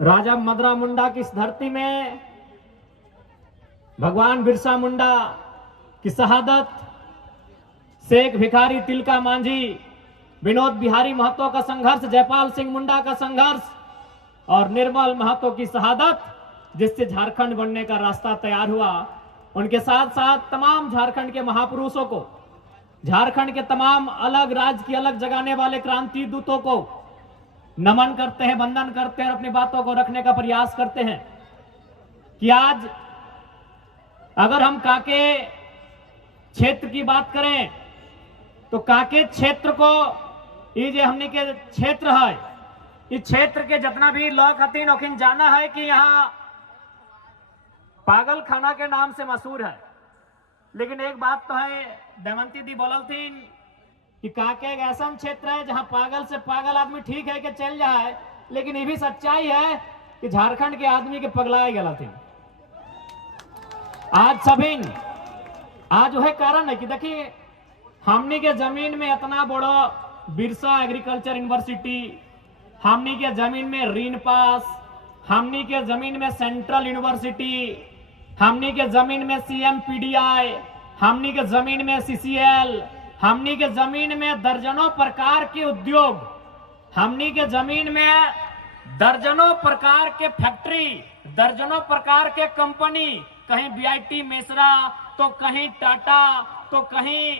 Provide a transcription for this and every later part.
राजा मदरा मुंडा की इस धरती में भगवान बिरसा मुंडा की शहादत, शेख भिखारी तिलका मांझी, विनोद बिहारी महतो का संघर्ष, जयपाल सिंह मुंडा का संघर्ष और निर्मल महतो की शहादत, जिससे झारखंड बनने का रास्ता तैयार हुआ। उनके साथ साथ तमाम झारखंड के महापुरुषों को, झारखंड के तमाम अलग राज्य की अलग जगाने वाले क्रांति दूतों को नमन करते हैं, वंदन करते हैं और अपनी बातों को रखने का प्रयास करते हैं कि आज अगर हम काके क्षेत्र की बात करें तो काके क्षेत्र को, ये जो हमने के क्षेत्र है, इस क्षेत्र के जितना भी लोग हतीन ओखिन जाना है कि यहाँ पागल खाना के नाम से मशहूर है। लेकिन एक बात तो है, दमयंती दी बोलल थी कि काके एक ऐसा क्षेत्र है जहां पागल से पागल आदमी ठीक है कि चल जाए, लेकिन ये भी सच्चाई है कि झारखंड के आदमी के पगलाए गला थे। आज सभी आज वह कारण है कि देखिए हमनी के जमीन में इतना बड़ा बिरसा एग्रीकल्चर यूनिवर्सिटी, हमनी के जमीन में रीन पास, हमनी के जमीन में सेंट्रल यूनिवर्सिटी, हमनी के जमीन में CMPDI, हमनी के जमीन में CCL, हमनी के जमीन में दर्जनों प्रकार के उद्योग, हमनी के जमीन में दर्जनों प्रकार के फैक्ट्री, दर्जनों प्रकार के कंपनी, कहीं BIT मेसरा तो कहीं टाटा तो कहीं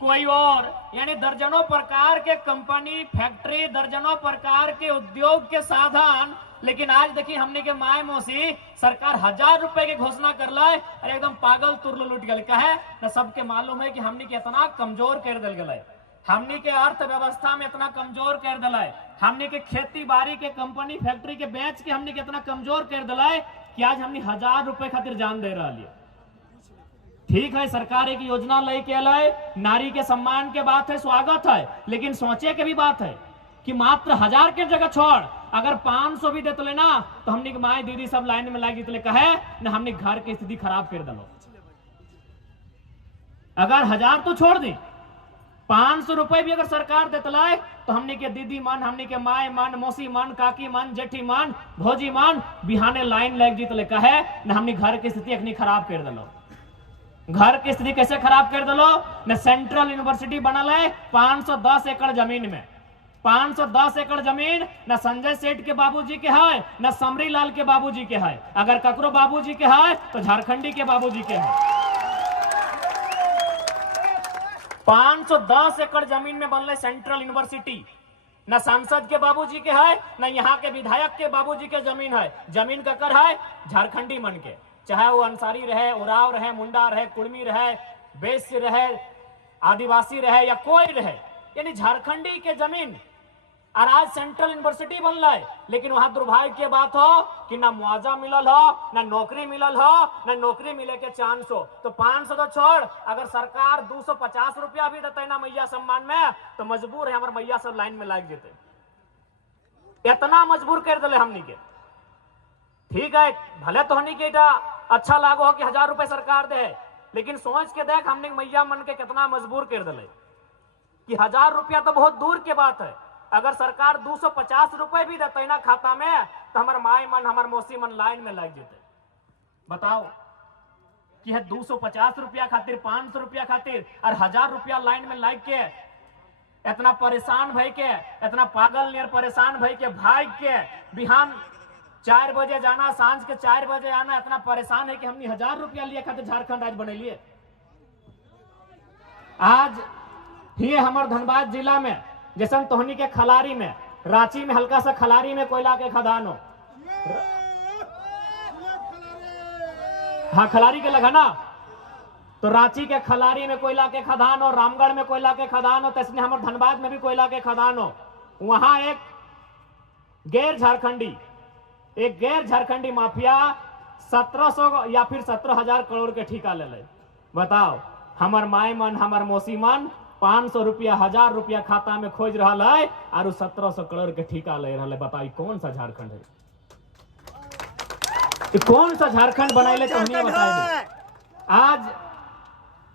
कोई और, यानी दर्जनों प्रकार के कंपनी, फैक्ट्री, दर्जनों प्रकार के उद्योग के साधन। लेकिन आज देखिए हमने के माय मौसी सरकार 1000 रुपए की घोषणा कर लाए और एकदम पागल तुरलो लुट गल का है ना। सबके मालूम है कि हमने के इतना कमजोर कर दिल गए, हमने के अर्थव्यवस्था में इतना कमजोर कर दिला है, हमने के खेती बाड़ी के कंपनी फैक्ट्री के बेच के हमने के इतना कमजोर कर दिला है कि आज हमने 1000 रुपए खातिर जान दे रहा है। ठीक है, सरकार एक योजना लेके लाए, नारी के सम्मान के बात है, स्वागत है, लेकिन सोचे के भी बात है कि मात्र 1000 के जगह छोड़ अगर 500 भी देते लेना तो हमने के माए दीदी सब लाइन में लागी तो कहे ना हमने घर की स्थिति खराब कर दलो। अगर 1000 तो छोड़ दी, 500 रुपए भी अगर सरकार देते लाए तो हमने के दीदी मन, हमने के माए मन, मौसी मन, काकी मन, जेठी मन, भौजी मन बिहाने लाइन लग जी तो कहे ना हमने घर की स्थिति अखनी खराब कर दलो। घर की स्थिति कैसे खराब कर दलो न? सेंट्रल यूनिवर्सिटी बनल है 510 एकड़ जमीन में, 510 एकड़ जमीन न संजय सेठ के बाबूजी के है न समरी लाल के बाबूजी के है। अगर ककरो बाबूजी के है तो झारखंडी के बाबूजी के है। 510 एकड़ जमीन में बनल सेंट्रल यूनिवर्सिटी, न सांसद के बाबूजी के है न यहाँ के विधायक के बाबूजी के जमीन है। जमीन ककर है? झारखंडी मन के, चाहे वो अंसारी रहे, उराव रहे, मुंडा रहे, कुर्मी रहे, वैश्य रहे, आदिवासी रहे या कोई रहे, यानी झारखंडी के जमीन। और आज सेंट्रल यूनिवर्सिटी बनल है, लेकिन वहां दुर्भाग्य की बात हो कि ना मुआवजा मिलल हो, ना नौकरी मिलल हो, ना नौकरी मिले के चांस हो। तो 500 तो छोड़, अगर सरकार 250 रुपया भी देते ना मैया सम्मान में तो मजबूर है हमारे मैया सब लाइन में लग जेते। इतना मजबूर कर दिले हमनी के। ठीक है, भले तो हमनी के अच्छा लागो हो कि 1000 रुपए सरकार दे, लेकिन सोच के देख हमने मैया मन के कितना मजबूर कर दिले कि 1000 रुपया तो बहुत दूर की बात है। अगर सरकार 250 रुपए भी देते ना खाता में तो हमारे माई मन, हमारे मौसी मन लाइन में लग जेते। बताओ कि है 250 रुपया खातिर, 500 रुपया खातिर और 1000 रुपया लाइन में लग के इतना परेशान भई के, इतना पागल नियर परेशान भई के, भाग के बिहान 4 बजे जाना, सांझ के 4 बजे आना, इतना परेशान है कि हमने 1000 रुपया लिए खातिर झारखंड राज्य बने लिए। आज ही हमारे धनबाद जिला में जैसे तोहनी के खलारी में, रांची में हल्का सा खलारी में कोयला के खदान हो, हाँ खलारी के लगा ना, तो रांची के खलारी में कोयला के खदान हो, रामगढ़ में कोयला के खदान हो, तो इसलिए हमारे धनबाद में भी कोयला के खदान हो। वहां एक गैर झारखंडी माफिया 1700 या फिर 17,000 करोड़ के ठेका ले ले। बताओ, हमार माय मन, हमार मौसी मन 500 रुपया, 1000 रुपया खाता में खोज रहा है और 1700 करोड़ के ठेका ले रहा है। बताइए कौन सा झारखंड है? कौन सा झारखंड बनाए तो हमें बताइए। आज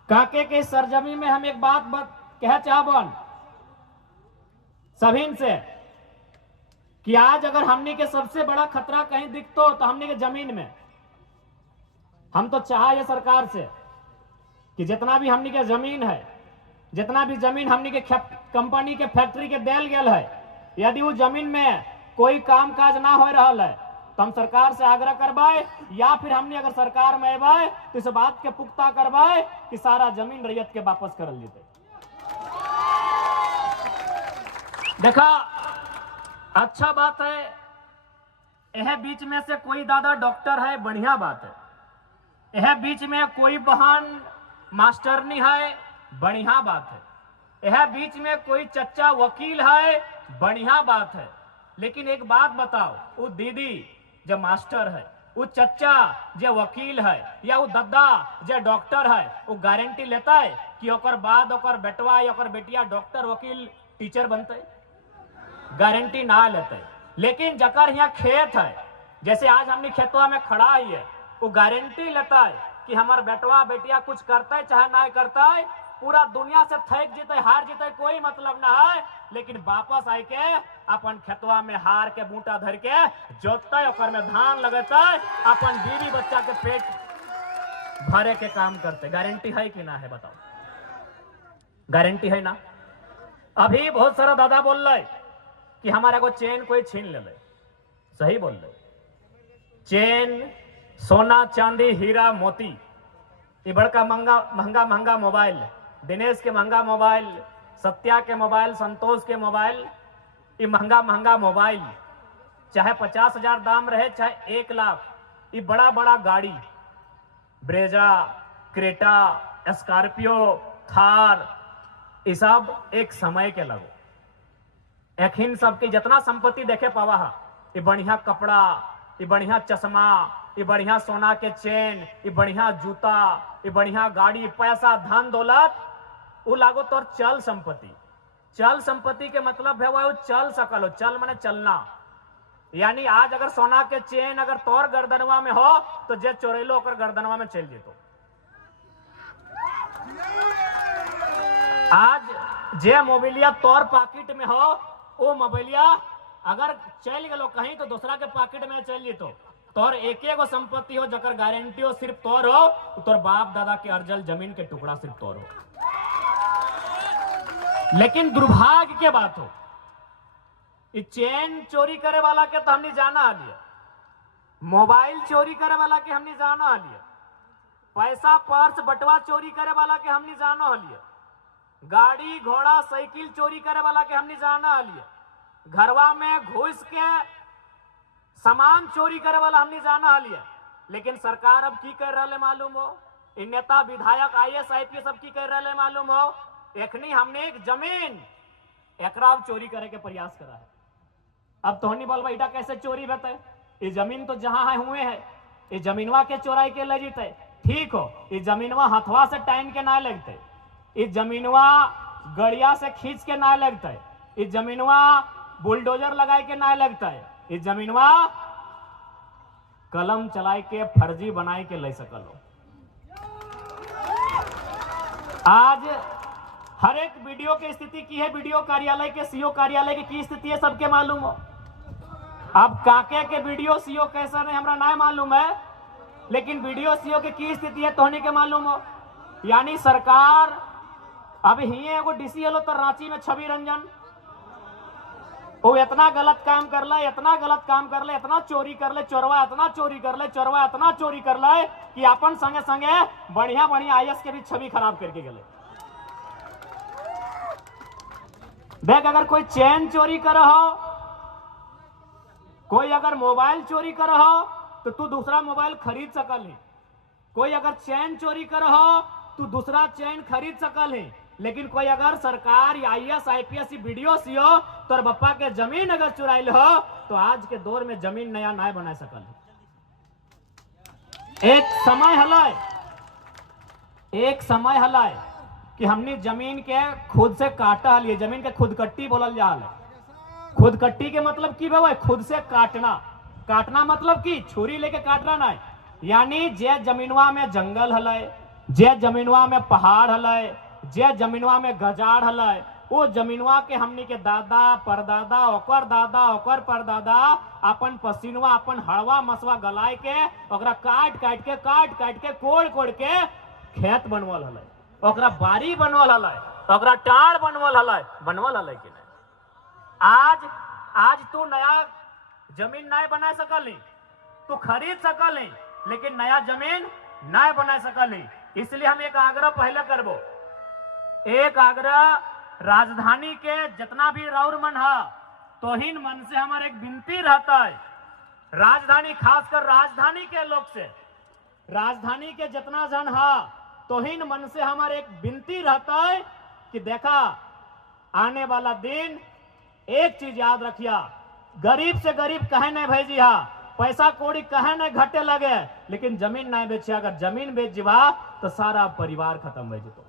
काके के सरजमी में हम एक बात कह चाहबन सभी से कि आज अगर हमने के सबसे बड़ा खतरा कहीं दिखतो तो हमने के जमीन में। हम तो चाहा ये सरकार से कि जितना भी हमने के जमीन है, जितना भी जमीन हमने के कंपनी के फैक्ट्री के देल गेल है, यदि वो जमीन में कोई काम काज ना हो रहा है तो हम सरकार से आग्रह करवाए, या फिर हमने अगर सरकार में अबे तो इस बात के पुख्ता करवाए कि सारा जमीन रैयत के वापस करल जेते। देखा, अच्छा बात है, यह बीच में से कोई दादा डॉक्टर है, बढ़िया बात है। यह बीच में कोई बहन मास्टरनी है, बढ़िया बात है। यह बीच में कोई चच्चा वकील है, बढ़िया बात है। लेकिन एक बात बताओ, वो दीदी जो मास्टर है, वो चच्चा जो वकील है, या वो दद्दा जो डॉक्टर है, वो गारंटी लेता है कि ओकर बाद ओकर बेटवा या ओकर बेटिया डॉक्टर वकील टीचर बनते? गारंटी ना लेते। लेकिन जकर यहाँ खेत है, जैसे आज हमने खेतवा में खड़ा ही है, वो गारंटी लेता है कि हमार बेटवा बेटिया कुछ करता है चाहे ना करता है, पूरा दुनिया से थक जीते हार जीते कोई मतलब ना है, लेकिन वापस आई के अपन खेतवा में हार के बूटा धर के जोतता है, ओकर में धान लगता है, अपन बीवी बच्चा के पेट भरे के काम करते। गारंटी है कि ना है बताओ? गारंटी है ना? अभी बहुत सारा दादा बोल रहे कि हमारा को चेन कोई छीन ले। सही बोल रहे, चेन, सोना चांदी हीरा मोती, ये बड़का महंगा मोबाइल, दिनेश के महंगा मोबाइल, सत्या के मोबाइल, संतोष के मोबाइल, ये महंगा मोबाइल, चाहे 50,000 दाम रहे चाहे 1 लाख, ये बड़ा बड़ा गाड़ी, ब्रेजा, क्रेटा, स्कॉर्पियो, थार, ये सब एक समय के लगो। एखिन सबकी जितना संपत्ति देखे पावा है, ये बढ़िया कपड़ा, ये बढ़िया चश्मा, ये बढ़िया सोना के चेन, ये बढ़िया जूता, ये बढ़िया गाड़ी, पैसा, धन दौलत, वो लागो तोर चल संपत्ति। चल संपत्ति के मतलब है वो चल सकल हो। चल माने चलना, यानी आज अगर सोना के चेन अगर तोर गर्दनवा में हो तो जे चोरेलो ओकर गर्दनवा में चल जेतो। आज जे मोबाइलिया तोर पॉकेट में हो, वो मोबाइलिया अगर चल गलो कहीं तो दूसरा के पॉकेट में चल जेतो। तोर एक एगो संपत्ति हो जकर गारंटी हो सिर्फ तोर हो, तोर बाप दादा के अर्जल जमीन के टुकड़ा सिर्फ तोर हो। लेकिन दुर्भाग्य के बात हो, ये चेन चोरी करे वाला के तो हमने जाना हालिया, मोबाइल चोरी करे वाला के हमने जाना हालिया, पैसा पर्स बटवा चोरी करे वाला के हमने जाना हालिया, गाड़ी घोड़ा साइकिल चोरी करे वाला के हमने जाना हालिया, घरवा में घुस के सामान चोरी करे वाला हमने जाना हालिया। लेकिन सरकार अब की कर रहे मालूम हो? इन नेता विधायक IAS IPS सब की कर रहे मालूम हो? एखनी हमने एक जमीन एकरा चोरी करे के प्रयास करा है। अब तोहनी बोल बेटा कैसे चोरी बता? ये जमीन तो जहां है हुए है, ये जमीनवा के चोराई के ले जीते, ठीक हो, ये जमीनवा हथवा से टाइम के ना लगते, ये जमीनवा गड़िया से खींच के ना लगते, ये जमीनवा बुलडोजर लगाए के ना लगता है, ये जमीनवा कलम चलाए के फर्जी बनाए के ले सकलो। आज हर एक वीडियो की स्थिति की है, वीडियो कार्यालय के सीओ कार्यालय की स्थिति है, सबके मालूम हो। अब काके के वीडियो सीओ कैसा नहीं हमरा ना मालूम है, लेकिन वीडियो सीओ की स्थिति है तोहनी के मालूम हो। यानी सरकार अब ही एगो डीसी हलो तो रांची में छवि रंजन, वो इतना गलत काम कर ले, इतना गलत काम कर ले, इतना चोरी कर ले, चोरवा इतना चोरी कर ले, चोरवा इतना चोरी कर ले कि अपन संगे संगे बढ़िया बढ़िया IAS के भी छवि खराब करके गए। देख, अगर कोई चेन चोरी कर हो, कोई अगर मोबाइल चोरी कर हो तो तू दूसरा मोबाइल खरीद सकल है, कोई अगर चेन चोरी कर हो तू दूसरा चेन खरीद सकल है। लेकिन कोई अगर सरकार या IAS IPS वीडियो सीओ तोर बप्पा के जमीन अगर चुराइल हो तो आज के दौर में जमीन नया ना बना सकल है। एक समय हलाय कि हमने जमीन के खुद से काटा हलिए, जमीन के खुदकट्टी बोलल जा है। खुदकट्टी के मतलब की भाई? खुद से काटना। काटना मतलब की छुरी लेके काटना ना, यानी जे जमीनवा में जंगल हलय, जे जमीनवा में पहाड़ हलय, जे जमीनवा में गजाड़ हलय, वो जमीनवा के हमनी के दादा परदादा ओकर दादा ओकर परदादा अपन पसीनवा अपन हड़वा मसवा गलाय के ओकरा काट काट के कोड़ के खेत बनवल हलै, ओकरा बारी बनवल हलै, ओकरा टाड़ बनवल हलै कि नहीं। आज तू नया जमीन नहीं बना सकली, तू खरीद सकली, लेकिन नया जमीन नहीं बना सकली। इसलिए हम एक आग्रह पहले करबो, एक आग्रह राजधानी के जितना भी रौर मन है तोहिन मन से हमारे एक विनती रहता है, राजधानी खासकर राजधानी के लोग से, राजधानी के जितना जन है तोहिन मन से हमारे एक विनती रहता है कि देखा आने वाला दिन एक चीज याद रखिया, गरीब से गरीब कहे नहीं भेजी हा, पैसा कौड़ी कहे नहीं घटे लगे, लेकिन जमीन नहीं बेचे। अगर जमीन बेच जीवा तो सारा परिवार खत्म हो जतो।